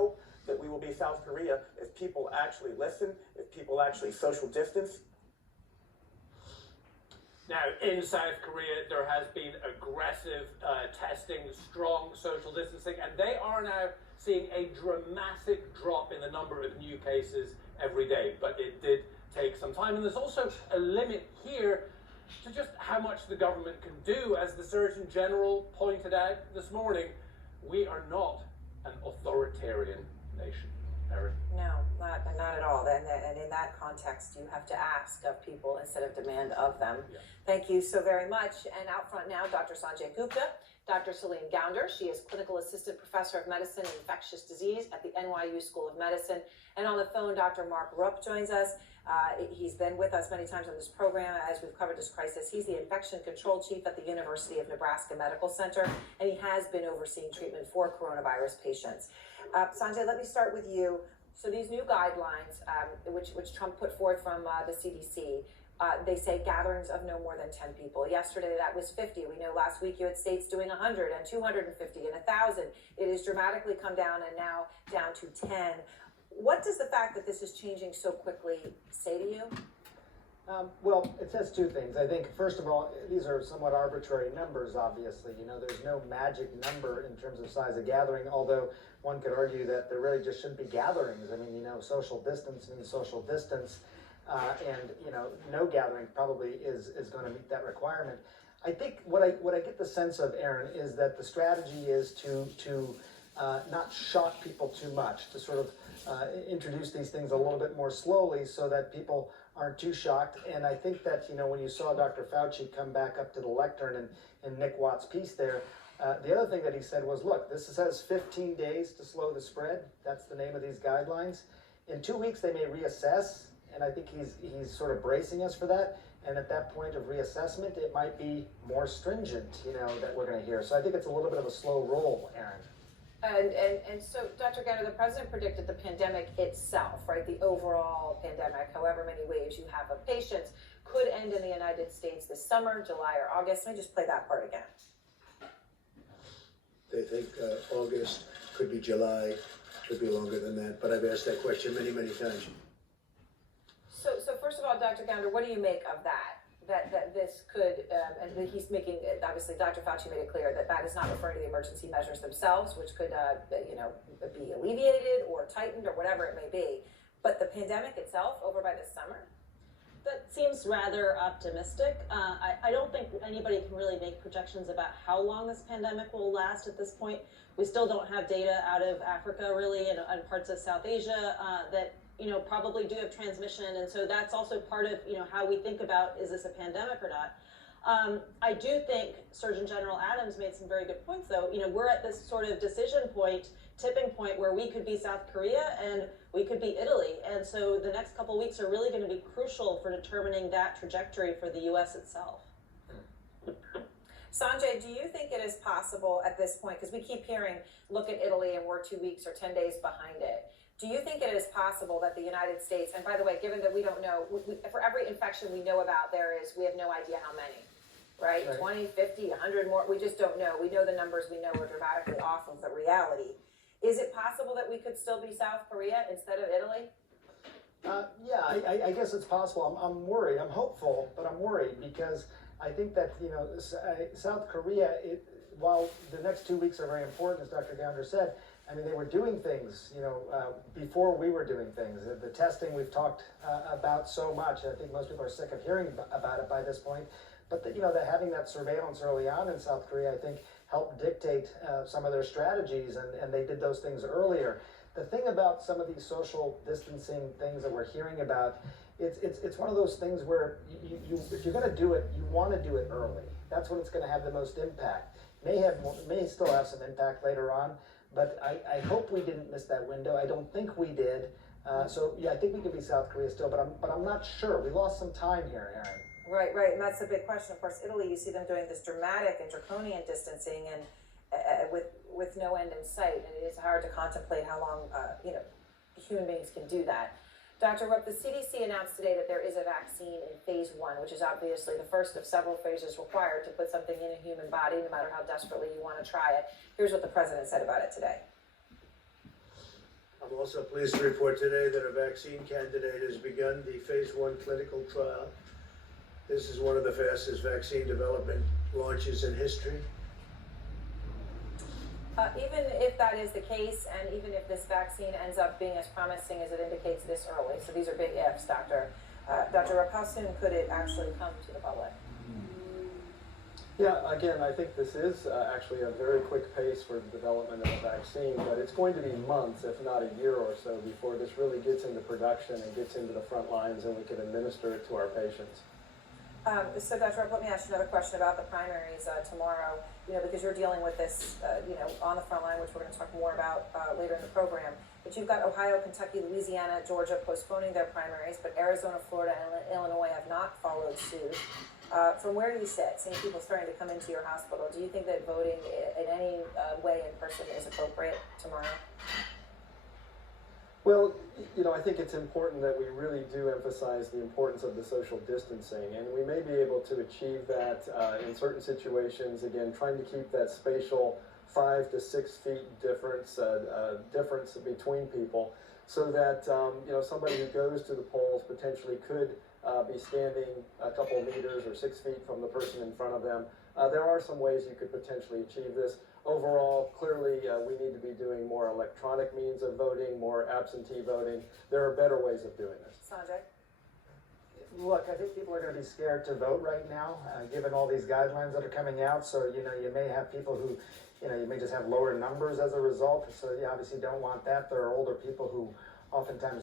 hope that we will be South Korea if people actually listen, if people actually social distance. Now, in South Korea, there has been aggressive testing, strong social distancing, and they are now seeing a dramatic drop in the number of new cases every day. But it did take some time, and there's also a limit here to just how much the government can do. As the Surgeon General pointed out this morning, we are not an authoritarian nation. Erin? No, not at all. And in that context, you have to ask of people instead of demand of them. Yeah. Thank you so very much. And out front now, Dr. Sanjay Gupta, Dr. Celine Gounder. She is Clinical Assistant Professor of Medicine and Infectious Disease at the NYU School of Medicine. And on the phone, Dr. Mark Rupp joins us. He's been with us many times on this program as we've covered this crisis. He's the Infection Control Chief at the University of Nebraska Medical Center, and he has been overseeing treatment for coronavirus patients. Sanjay, let me start with you. So these new guidelines, which Trump put forth from the CDC, they say gatherings of no more than 10 people. Yesterday, that was 50. We know last week you had states doing 100 and 250 and 1,000. It has dramatically come down and now down to 10. What does the fact that this is changing so quickly say to you? Well, it says two things. I think, first of all, these are somewhat arbitrary numbers, obviously. You know, there's no magic number in terms of size of gathering, although one could argue that there really just shouldn't be gatherings. I mean, you know, social distance means social distance, and, you know, no gathering probably is going to meet that requirement. I think what I get the sense of, Erin, is that the strategy is to not shock people too much, to sort of introduce these things a little bit more slowly so that people aren't too shocked. And I think that, you know, when you saw Dr. Fauci come back up to the lectern in Nick Watt's piece there, the other thing that he said was, look, this says 15 days to slow the spread. That's the name of these guidelines. In 2 weeks, they may reassess, and I think he's sort of bracing us for that. And at that point of reassessment, it might be more stringent, you know, that we're going to hear. So I think it's a little bit of a slow roll, Erin. And so, Dr. Gounder, the president predicted the pandemic itself, right, the overall pandemic, however many waves you have of patients, could end in the United States this summer, July or August. Let me just play that part again. They think August, could be July, could be longer than that, but I've asked that question many, many times. So first of all, Dr. Gounder, what do you make of that? That this could, and he's making, obviously Dr. Fauci made it clear that that is not referring to the emergency measures themselves, which could, you know, be alleviated or tightened or whatever it may be. But the pandemic itself over by this summer? That seems rather optimistic. I don't think anybody can really make projections about how long this pandemic will last at this point. We still don't have data out of Africa really and parts of South Asia that, you know, probably do have transmission, and so that's also part of, you know, how we think about, is this a pandemic or not? I do think Surgeon General Adams made some very good points, though. You know, we're at this sort of decision point, tipping point, where we could be South Korea and we could be Italy, and so the next couple of weeks are really going to be crucial for determining that trajectory for the U.S. itself. Sanjay, do you think it is possible at this point, because we keep hearing, look at Italy and we're 2 weeks or 10 days behind it. Do you think it is possible that the United States, and by the way, given that we don't know, for every infection we know about, we have no idea how many, right? 20, 50, 100 more, we just don't know. We know the numbers we know are dramatically off of the reality. Is it possible that we could still be South Korea instead of Italy? Yeah, I guess it's possible. I'm worried. I'm hopeful, but I'm worried because I think that, you know, South Korea, while the next 2 weeks are very important, as Dr. Gounder said, I mean, they were doing things, you know, before we were doing things. The testing we've talked about so much. I think most people are sick of hearing about it by this point. But, you know, having that surveillance early on in South Korea, I think, helped dictate some of their strategies, and they did those things earlier. The thing about some of these social distancing things that we're hearing about, it's one of those things where if you're going to do it, you want to do it early. That's when it's going to have the most impact. May still have some impact later on, but I hope we didn't miss that window. I don't think we did. So yeah, I think we could be South Korea still, but I'm not sure. We lost some time here, Erin. Right, and that's the big question. Of course, Italy, you see them doing this dramatic and draconian distancing, and with no end in sight, and it is hard to contemplate how long you know, human beings can do that. Dr. Rupp, the CDC announced today that there is a vaccine in phase 1, which is obviously the first of several phases required to put something in a human body, no matter how desperately you want to try it. Here's what the president said about it today. I'm also pleased to report today that a vaccine candidate has begun the phase 1 clinical trial. This is one of the fastest vaccine development launches in history. Even if that is the case, and even if this vaccine ends up being as promising as it indicates this early, so these are big ifs, Dr. Rupp, how soon could it actually come to the public? Yeah, again, I think this is actually a very quick pace for the development of a vaccine, but it's going to be months, if not a year or so, before this really gets into production and gets into the front lines and we can administer it to our patients. So, Dr. Rupp, let me ask you another question about the primaries tomorrow, because you're dealing with this, on the front line, which we're going to talk more about later in the program. But you've got Ohio, Kentucky, Louisiana, Georgia postponing their primaries, but Arizona, Florida, and Illinois have not followed suit. From where you sit, seeing people starting to come into your hospital, do you think that voting in any way in person is appropriate tomorrow? Well, I think it's important that we really do emphasize the importance of the social distancing, and we may be able to achieve that in certain situations, again, trying to keep that spatial 5 to 6 feet difference between people, so that somebody who goes to the polls potentially could be standing a couple of meters or 6 feet from the person in front of them. There are some ways you could potentially achieve this. Overall, clearly, we need to be doing more electronic means of voting, more absentee voting. There are better ways of doing this. Sanjay? Look, I think people are going to be scared to vote right now, given all these guidelines that are coming out. So, you may have people who, you may just have lower numbers as a result. So you obviously don't want that. There are older people who oftentimes